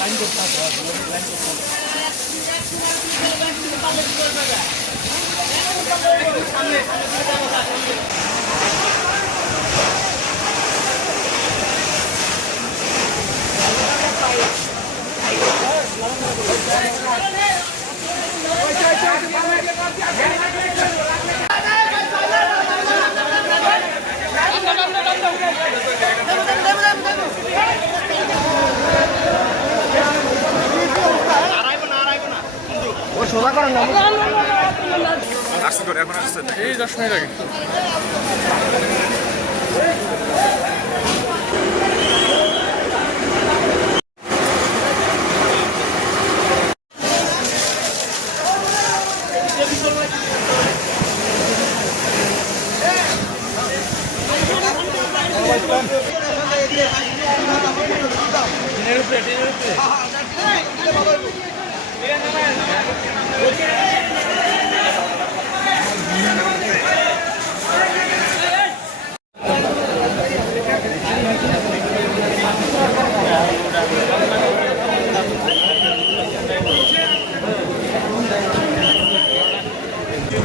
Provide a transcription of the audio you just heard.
Line করতে হবে line করতে হবে আসছে করে এখন আসছে এই দশ মিনিট আগে। এই